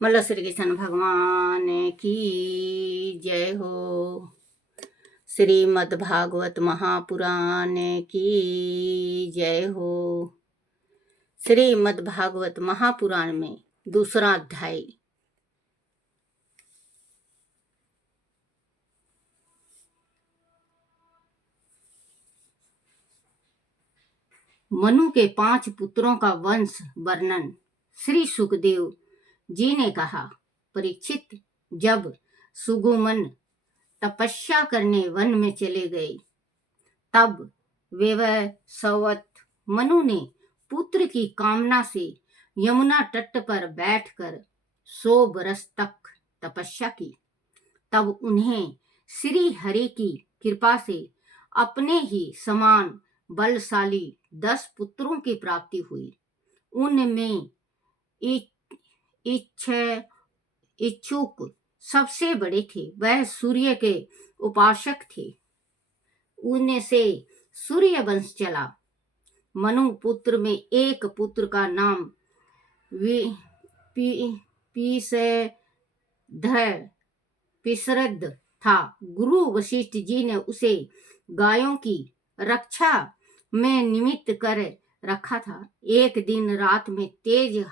बोलो श्री कृष्ण भगवान की जय हो। श्रीमद् भागवत महापुराण की जय हो। श्रीमद् भागवत महापुराण में दूसरा अध्याय। मनु के 5 पुत्रों का वंश वर्णन। श्री सुखदेव जी ने कहा, परीक्षित, जब सुगुमन तपस्या करने वन में चले गए, तब वैवस्वत मनु ने पुत्र की कामना से यमुना तट पर बैठकर 100 बरस तक तपस्या की। तब उन्हें श्री हरि की कृपा से अपने ही समान बलशाली 10 पुत्रों की प्राप्ति हुई। उनमें इच्छुक सबसे बड़े थे। वह सूर्य के उपासक थे। उनसे सूर्य वंश चला। मनु पुत्र में एक पुत्र का नाम पिसरद था। गुरु वशिष्ठ जी ने उसे गायों की रक्षा में निमित्त कर रखा था। एक दिन रात में तेज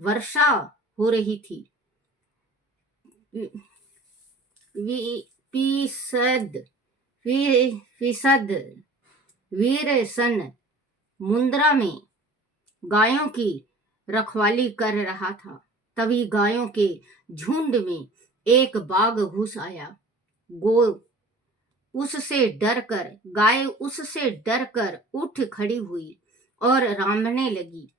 वर्षा हो रही थी। पिसद वीरसन मुंद्रा में गायों की रखवाली कर रहा था। तभी गायों के झुंड में एक बाघ घुस आया। गाय उससे डरकर उठ खड़ी हुई और रामने लगी।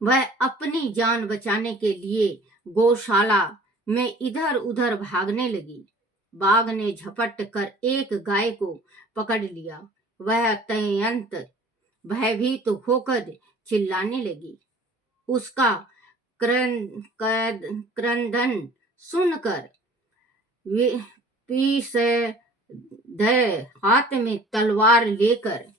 वह अपनी जान बचाने के लिए गौशाला में इधर उधर भागने लगी। बाघ ने झपट कर एक गाय को पकड़ लिया। वह अत्यंत भयभीत होकर चिल्लाने लगी। उसका क्रंदन सुनकर हाथ में तलवार लेकर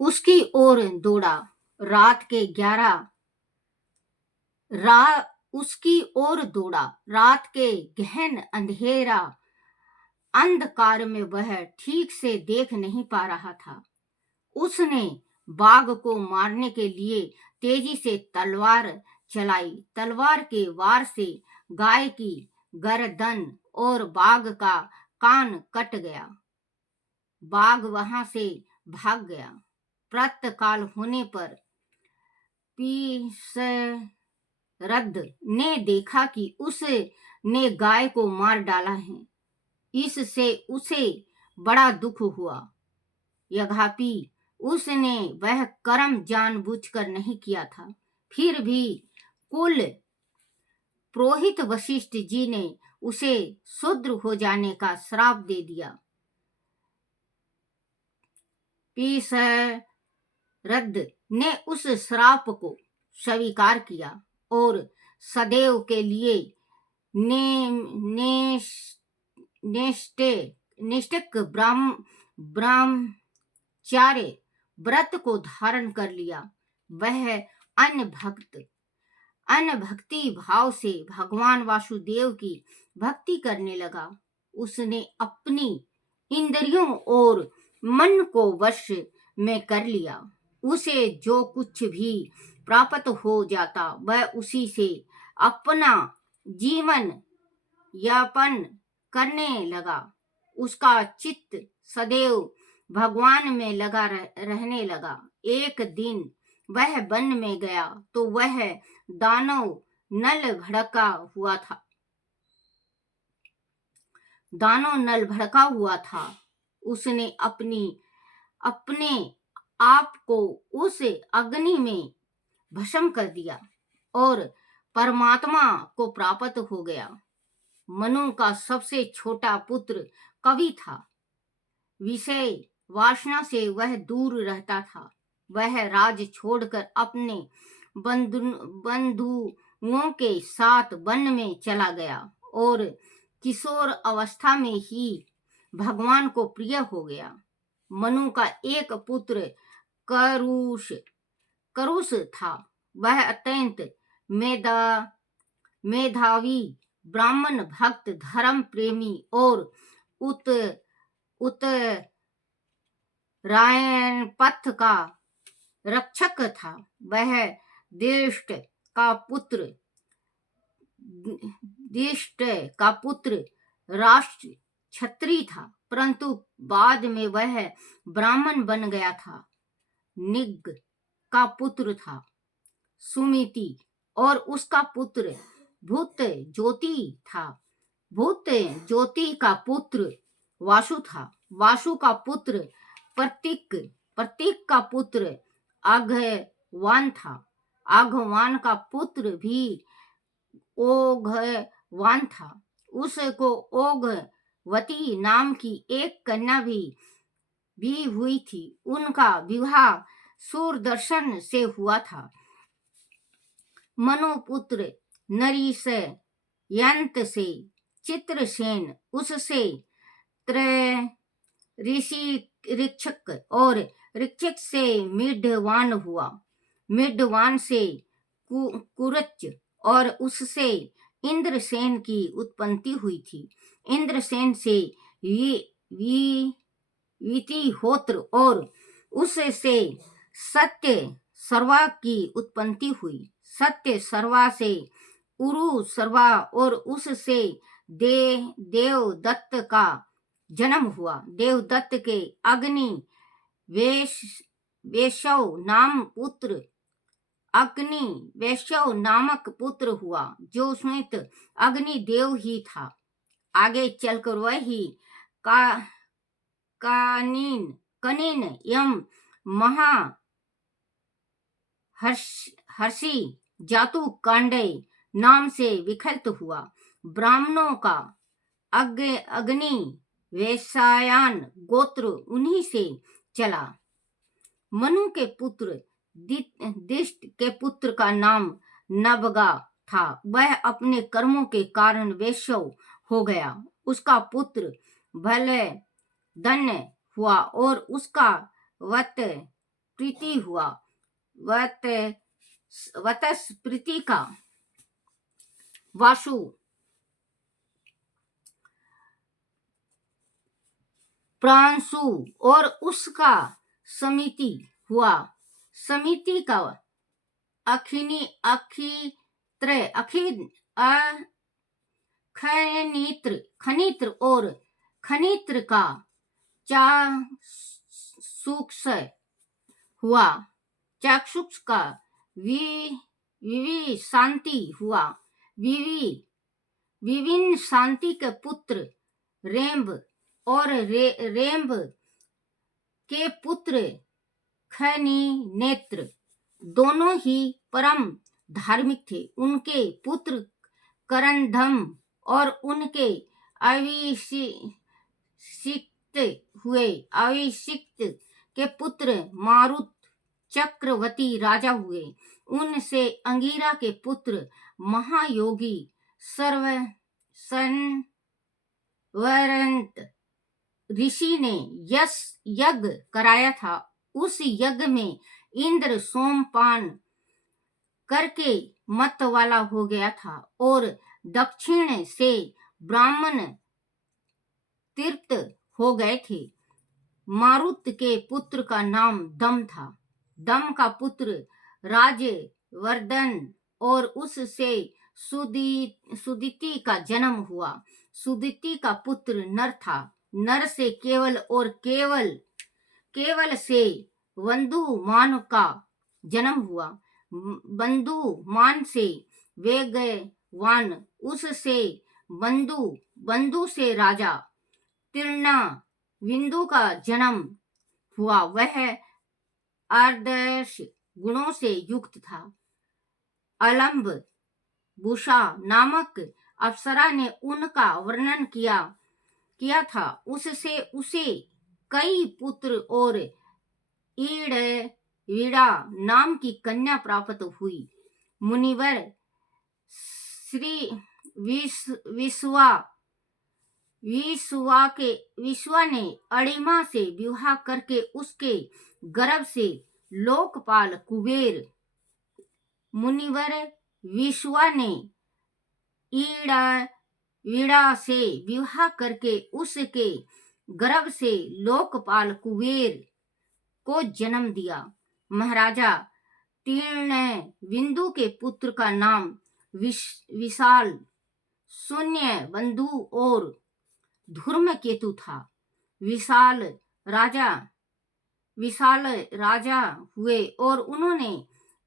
उसकी ओर दौड़ा। रात के गहन अंधकार में वह ठीक से देख नहीं पा रहा था। उसने बाघ को मारने के लिए तेजी से तलवार चलाई। तलवार के वार से गाय की गर्दन और बाघ का कान कट गया। बाघ वहां से भाग गया। प्रातःकाल होने पर पिसरद ने देखा कि उसने गाय को मार डाला है। इससे उसे बड़ा दुख हुआ। यद्यपि उसने वह कर्म जानबूझकर नहीं किया था, फिर भी कुल पुरोहित वशिष्ठ जी ने उसे शूद्र हो जाने का श्राप दे दिया। पिसरद ने उस श्राप को स्वीकार किया और सदैव के लिए निष्ठिक ब्रह्मचार्य व्रत को धारण कर लिया। वह अनभक्ति भाव से भगवान वासुदेव की भक्ति करने लगा। उसने अपनी इंद्रियों और मन को वश में कर लिया। उसे जो कुछ भी प्राप्त हो जाता, वह उसी से अपना जीवन यापन करने लगा। उसका चित्त सदैव भगवान में लगा रहने लगा। एक दिन वह वन में गया तो वह दानव नल भड़का हुआ था। उसने अपने आप को उस अग्नि में भस्म कर दिया और परमात्मा को प्राप्त हो गया। मनु का सबसे छोटा पुत्र कवि था। विषय वासना से वह दूर रहता था। वह राज छोड़कर अपने बंधुओं के साथ वन में चला गया और किशोर अवस्था में ही भगवान को प्रिय हो गया। मनु का एक पुत्र करुष करुष था। वह अत्यंत मेधावी, ब्राह्मण भक्त, धर्म प्रेमी और उत उत्तरायण पथ का रक्षक था। वह दिष्ट का पुत्र राष्ट्र क्षत्रिय था, परंतु बाद में वह ब्राह्मण बन गया था। निग का पुत्र था सुमिति और उसका पुत्र भूत ज्योति था। भूत ज्योति का पुत्र वासु था। वासु का पुत्र प्रतीक का पुत्र आघवान था। आघवान का पुत्र भी ओघवान था। उसको ओघवती नाम की एक कन्या भी हुई थी। उनका विवाह सूरदर्शन से हुआ था। मनुपुत्र नरीशयंत से चित्रसेन, उससे त्रय ऋषि ऋक्षक और ऋक्षक से मिढवान हुआ। मिढवान से कुरच और उससे इंद्रसेन की उत्पत्ति हुई थी। इंद्रसेन से वितिहोत्र और उससे सत्य सर्वा की उत्पत्ति हुई। सत्य सर्वा से उरु सर्वा और उससे देवदत्त का जन्म हुआ। देवदत्त के अग्नि वैश्यव नामक पुत्र हुआ, जो स्वयं अग्निदेव ही था। आगे चलकर वही कनिन एवं महर्षि जातु कांडय नाम से विख्यात हुआ। ब्राह्मणों का अग्नि वैश्यायन गोत्र उन्हीं से चला। मनु के पुत्र दिष्ट के पुत्र का नाम नबगा था। वह अपने कर्मों के कारण वैश्य हो गया। उसका पुत्र भले धन्य हुआ और उसका वत प्रीति हुआ। वतस प्रीति का वासु प्रांशु और उसका समिति हुआ। समिति का खनित्र और खनित्र का चाक्षुष हुआ। चाक्षुष का विवि शांति हुआ। विभिन्न शांति के पुत्र रेम्ब और रेम्ब के पुत्र खनी नेत्र दोनों ही परम धार्मिक थे। उनके पुत्र करंधम और उनके अभिषिक्त के पुत्र मारुत चक्रवर्ती राजा हुए। उनसे अंगिरा के पुत्र महायोगी सर्वसंवरंत ऋषि ने यज्ञ कराया था। उस यज्ञ में इंद्र सोमपान करके मत वाला हो गया था और दक्षिण से ब्राह्मण तीर्थ हो गए थे। मारुत के पुत्र का नाम दम था। दम का पुत्र राजवर्धन और उससे सुदिति का जन्म हुआ। सुदिति का पुत्र नर था। नर से केवल और केवल से बंधुमान का जन्म हुआ। बंधुमान से वेगवान, उससे बंधु से राजा तीर्णा विंदु का जन्म हुआ। वह आदर्श गुणों से युक्त था। अलंब बुषा नामक अप्सरा ने उनका वर्णन किया था। उससे उसे कई पुत्र और वीड़ा नाम की कन्या प्राप्त हुई। मुनिवर श्री विश्वा ने अणिमा से विवाह करके उसके गर्भ से लोकपाल कुबेर, मुनिवर विश्वा ने वीड़ा से विवाह करके उसके गर्भ से लोकपाल कुबेर को जन्म दिया। महाराजा तीर्ण बिंदु के पुत्र का नाम विशाल, शून्य बंधु और धूम्रकेतु था। विशाल राजा हुए और उन्होंने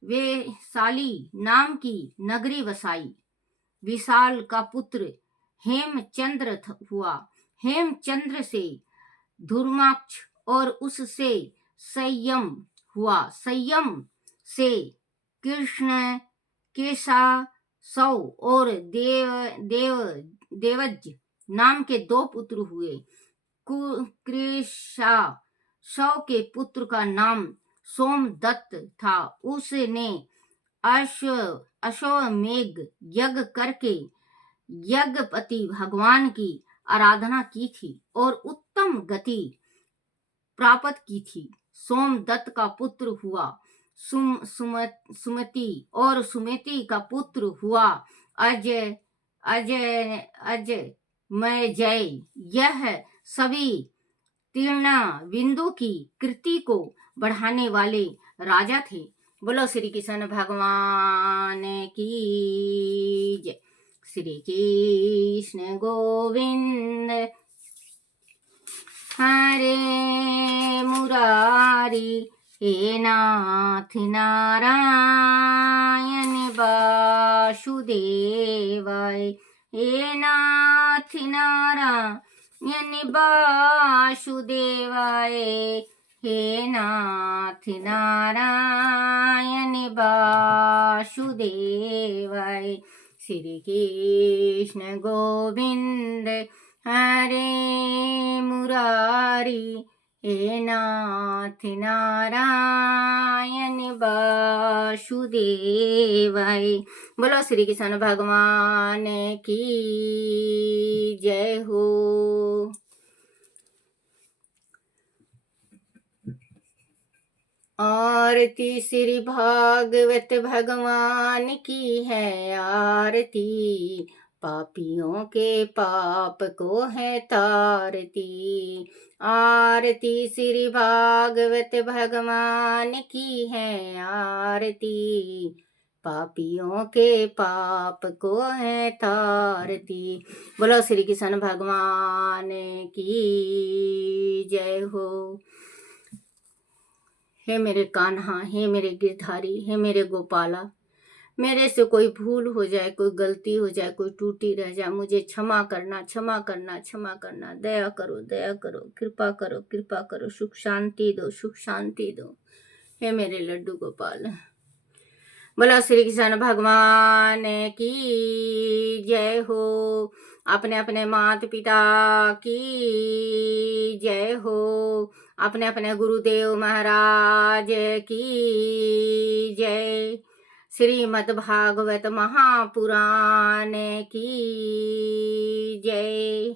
वैशाली नाम की नगरी बसाई। विशाल का पुत्र हेमचंद्र हुआ। हेमचंद्र से धूम्राक्ष और उससे संयम हुआ। संयम से कृष्ण, केशव और देवज नाम के 2 पुत्र हुए। केशव के पुत्र का नाम सोमदत्त था। उसने अश्वमेघ यज्ञ करके यज्ञपति भगवान की आराधना की थी और उत्तम गति प्राप्त की थी। सोमदत्त का पुत्र हुआ सुमति और सुमति का पुत्र हुआ अजयमय। यह सभी तीर्ण बिंदु की कृति को बढ़ाने वाले राजा थे। बोलो श्री कृष्ण भगवान की जय। श्री कृष्ण गोविंद हरे मुरारी, हे नाथ नारायण वासुदेवाय, हे नाथ नारायण वासुदेवाय, हे नाथ नारायण वासुदेवाय। श्री कृष्ण गोविंद हरे मुरारी, हे नाथ नारायण वासुदेवाय। बोलो श्री कृष्ण भगवान की जय हो। आरती श्री भागवत भगवान की है आरती, पापियों के पाप को है तारती। आरती श्री भागवत भगवान की है आरती, पापियों के पाप को है तारती। बोलो श्री कृष्ण भगवान की जय हो। हे मेरे कान्हा, हे मेरे गिरधारी, हे मेरे गोपाला, मेरे से कोई भूल हो जाए, कोई गलती हो जाए, कोई टूटी रह जाए, मुझे क्षमा करना, क्षमा करना, क्षमा करना। दया करो, दया करो, कृपा करो, कृपा करो, सुख शांति दो, सुख शांति दो। हे मेरे लड्डू गोपाल। बोला श्री कृष्ण भगवान की जय हो। अपने अपने माता पिता की जय हो। अपने अपने गुरुदेव महाराज की जय। श्रीमद् भागवत महापुराण की जय।